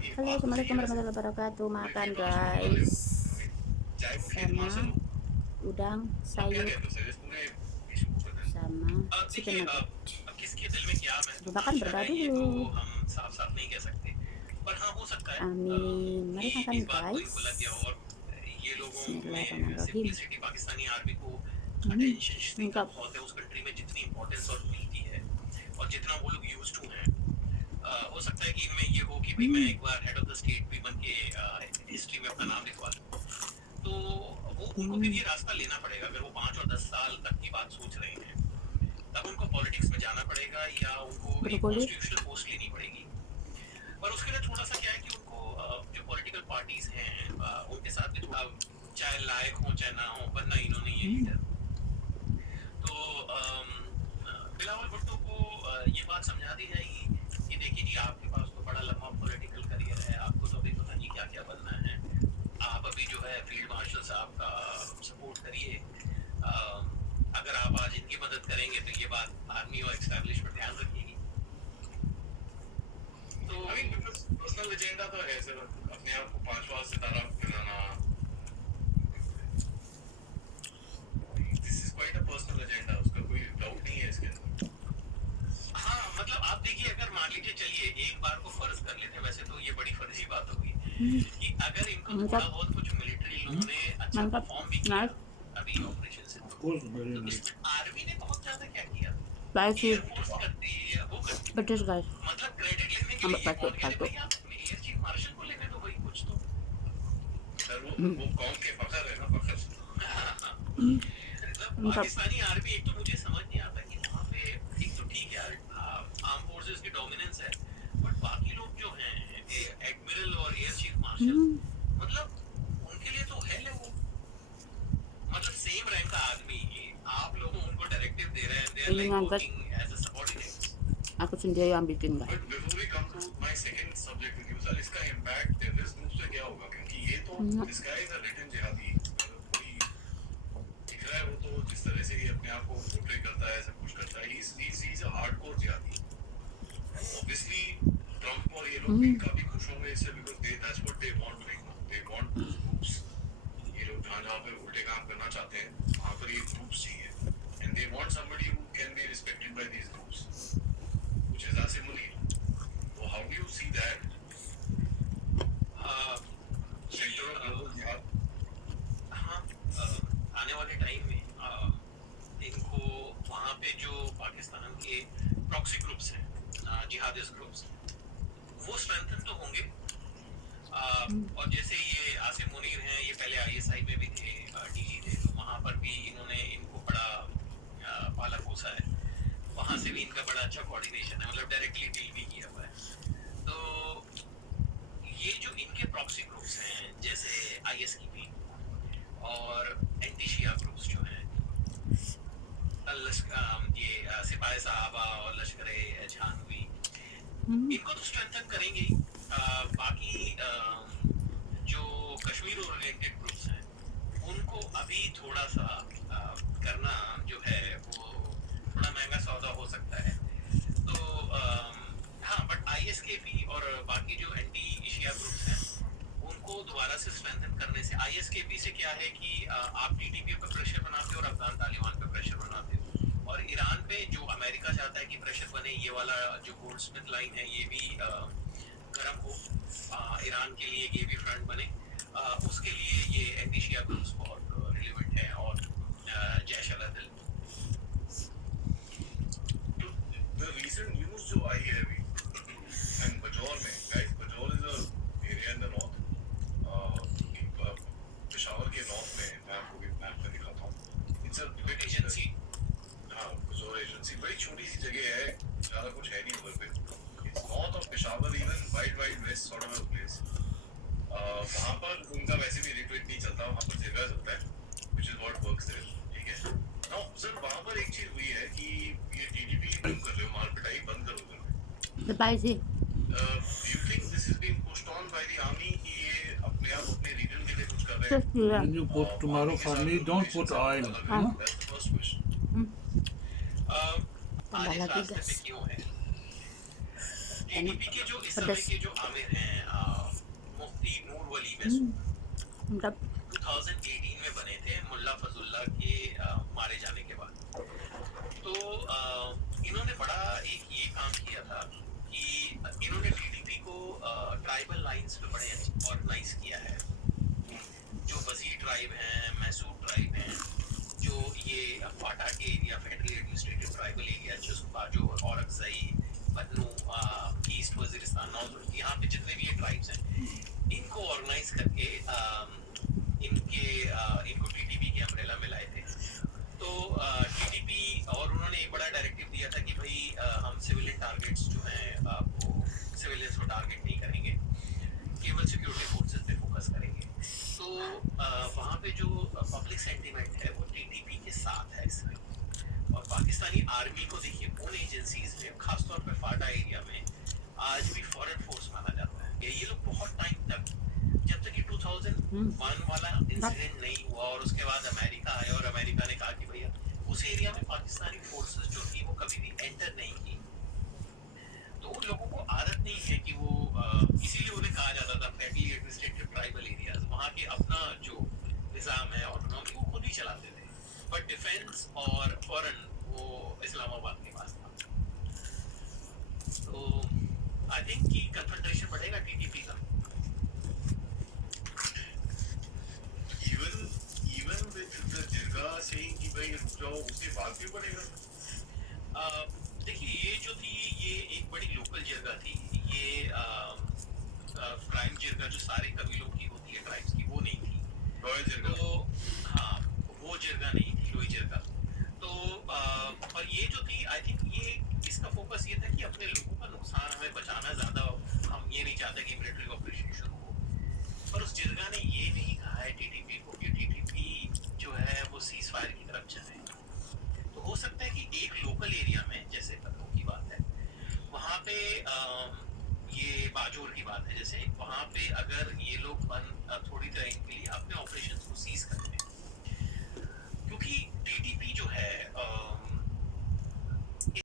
Assalamualaikum warahmatullahi wabarakatuh. Makan guys, sama udang sayur sama chicken nugget. Makan berdoa dulu. Amin. Mari makan guys. Bismillahirrahmanirrahim. Mantap. और जितना वो लोग used to हैं हो सकता है कि इनमें ये हो कि भाई मैं एक बार हेड ऑफ द स्टेट भी बन के हिस्ट्री में अपना नाम लिखवा लूं, तो वो उनको फिर ये रास्ता लेना पड़ेगा। अगर वो 5 और 10 साल तक की बात सोच रहे हैं, तब उनको पॉलिटिक्स में जाना पड़ेगा या उनको एक कॉन्स्टिट्यूशनल पोस्ट लेनी पड़ेगी। पर उसके लिए थोड़ा सा क्या है कि उनको जो पॉलिटिकल पार्टीज हैं उनके साथ भी थोड़ा, चाहे लायक हो चाहे ना हो, बनना इन्होंने ये लीडर। तो बिलावल भुट्टो को ये बात समझा दी जाएगी कि देखिए जी, आपके पास तो बड़ा लंबा पॉलिटिकल करियर है, आपको तो अभी पता नहीं क्या क्या बनना है, आप अभी जो है फील्ड मार्शल साहब का सपोर्ट करिए। अगर आप आज इनकी मदद करेंगे तो ये बात आर्मी और एस्टैब्लिशमेंट ध्यान रखेगी। तो पर्सनल एजेंडा तो है सर, अपने आप को 5वां सितारा बनाना। This is quite a personal agenda, उसका कोई डाउट नहीं है इसके अंदर। हाँ, मतलब आप देखिए, अगर मान लीजिए, चलिए एक बार को फर्ज कर लेते हैं, वैसे तो ये बड़ी फर्जी बात होगी कि अगर इनको थोड़ा बहुत कुछ मिलिट्री लोगों ने अच्छा परफॉर्म भी किया अभी ऑपरेशन से, तो आर्मी ने बहुत ज्यादा क्या किया, एयरफोर्स करती है, वो करती है, मतलब क्रेडिट लेने के लिए भाई आप एयर चीफ मार्शल को लेने दो भाई कुछ तो। सर वो कौन के फखर है ना, फखर। मतलब पाकिस्तानी आर्मी, एक तो मुझे समझ नहीं आता कि वहाँ पे, एक तो ठीक है आर्म फोर्सेस की डोमिनेंस है, बट बाकी लोग जो हैं एडमिरल और एयर चीफ मार्शल, मतलब उनके लिए तो हेल है वो। मतलब सेम रैंक का आदमी, आप लोग उनको डायरेक्टिव दे रहे हैं, they are like working as a subordinate. Aku sendiri yang bikin guys. But before we come to my second subject with you sir, इसका इंपैक्ट टेररिस्ट ग्रुप पे क्या होगा? क्योंकि ये तो this guy is a written जिहादी, कोई दिख रहा है वो तो जिस तरह से ये अपने आप को पोर्ट्रे करता है, सब कुछ करता है, ही इज अ हार्डकोर जिहादी। ऑब्वियसली ट्रम्प और ये लोग भी काफी खुश होंगे इससे, because that's what they want right now. They want those groups, ये लोग जहाँ पे उल्टे काम करना चाहते हैं वहाँ पर ये ग्रुप्स चाहिए, and they want somebody who can be respected by these groups, which is Asim Munir. So how do you see that? Center of global jihad. हाँ, आने वाले टाइम में इनको वहाँ पे जो पाकिस्तान के प्रॉक्सी ग्रुप्स हैं, जिहादिस्ट ग्रुप्स, वो स्ट्रेंथन तो होंगे। और जैसे ये आसिम मुनीर हैं, ये पहले आईएसआई में भी थे, डीजी थे, तो वहाँ पर भी इन्होंने इनको बड़ा पाला पोसा है, वहाँ से भी इनका बड़ा अच्छा कोऑर्डिनेशन है, मतलब डायरेक्टली डील भी किया हुआ है। तो ये जो इनके प्रॉक्सी ग्रुप्स हैं, जैसे आईएसआईपी और एंटी शिया ग्रुप्स जो हैं, ये सिपाही साहबा और लश्कर-ए-जानवी, इनको तो स्ट्रेंथन करेंगे ही। बाकी जो कश्मीर ओरिएंटेड ग्रुप्स हैं, उनको अभी थोड़ा सा करना जो है वो थोड़ा महंगा सौदा हो सकता है। तो हाँ, बट आईएसकेपी और बाकी जो एंटी एशिया ग्रुप्स हैं, उनको दोबारा से स्ट्रेंथन करने से, आईएसकेपी से क्या है कि आप टीटीपी पे प्रेशर बनाते हो और अफगान तालिबान पे प्रेशर बनाते हो, और ईरान पे जो अमेरिका चाहता है कि प्रेशर बने, ये वाला जो गोल्डस्मिथ लाइन है ये भी गर्म हो, ईरान के लिए ये भी फ्रंट बने, उसके लिए ये एंटी शिया ग्रुप्स बहुत रिलेवेंट है। और जैश अल-अदल, the recent news जो आई है अभी, and बजौर में, guys, बजौर is a area in the north, Peshawar के नॉर्थ में, मैं आपको भी मैप में दिखाता हूँ, it's a big agency, हाँ, बजौर एजेंसी बड़ी छोटी सी जगह है, ज़्यादा कुछ है नहीं उधर पे, it's north of Peshawar, even wild west sort of a place। वहाँ पर उनका वैसे भी रेट नहीं चलता, वहाँ पर जगह चलता है, which is what works there, ठीक है। Now, सर वहाँ पर एक चीज हुई है कि ये टीटीपी क्यों कर रहे हो, मार पिटाई बंद करो तुम। Spicy. Do you think this is being pushed on by the army कि ये अपने आप अपने रीजन के लिए कुछ कर रहे हैं? When you put tomato for me, don't put oil. That's the first question. आज इस रास्ते पे क्यों है? टीटीपी के जो इस समय pedas. के जो आमिर हैं मुफ्ती नूर वली मैसूर Murag 2018 में बने थे मुल्ला फजुल्ला के मारे जाने के बाद। तो इन्होंने बड़ा एक ये काम किया था कि इन्होंने टीटीपी को ट्राइबल लाइंस पे बड़े ऑर्गेनाइज किया है। जो वजीर ट्राइब हैं, मैसूर ट्राइब हैं, जो ये फाटा के area federal administrative tribal area जो बाजो औरकजई बन्नू ईस्ट वजीरिस्तान नॉर्थ यहाँ पे जितने भी ये ट्राइब्स हैं इनको ऑर्गेनाइज करके इनको टीटीपी के अम्ब्रेला में लाए थे। तो टीटीपी और उन्होंने एक बड़ा डायरेक्टिव दिया था कि भाई हम सिविलियन टारगेट्स जो हैं वो सिविलियंस को टारगेट नहीं करेंगे, केवल सिक्योरिटी फोर्सेस पे फोकस करेंगे। तो वहाँ पे जो पब्लिक सेंटीमेंट है वो टीटीपी के साथ है इसमें। और पाकिस्तानी आर्मी को देखिए उन एजेंसीज में खासतौर पे फाटा एरिया में आज भी फॉरेन फोर्स माना जाता है। ये लोग बहुत टाइम तक जब तक कि 2001 वाला इंसिडेंट नहीं हुआ और उसके बाद अमेरिका आया और अमेरिका ने कहा कि भैया उस एरिया में पाकिस्तानी फोर्सेस जो थी वो कभी भी एंटर नहीं की। तो उन लोगों को आदत नहीं है कि वो इसीलिए उन्हें कहा जाता था फेडरली एडमिनिस्ट्रेटिव ट्राइबल एरियाज, वहाँ के अपना जो निज़ाम है ऑटोनॉमी वो खुद ही चलाते थे। बट डिफेंस और फॉरेन वो इस्लामाबाद के पास था। तो आई थिंक कि कन्फ्रंटेशन बढ़ेगा टीटीपी का। even with the jirga saying कि भाई रुक जाओ उसके बाद भी बढ़ेगा। देखिए ये जो थी ये एक बड़ी लोकल जिरगा थी। ये प्राइम जिरगा जो सारे कबीलों की होती है ट्राइब्स की वो नहीं थी। रॉयल जिरगा तो हाँ वो जिरगा नहीं थी, लोई जिरगा। तो और ये जो थी आई थिंक ये इसका फोकस ये था कि अपने लोगों का नुकसान हमें बचाना, ज़्यादा हम ये नहीं चाहते कि मिलिट्री ऑपरेशन शुरू हो। पर उस जिरगा ने ये नहीं कहा है टीटीपी को कि टीटीपी जो है वो सीज फायर की तरफ चले। तो हो सकता है कि एक लोकल एरिया में जैसे पत्तों की बात है वहाँ पे ये बाजोर की बात है, जैसे वहाँ पे अगर ये लोग थोड़ी टाइम के लिए अपने ऑपरेशन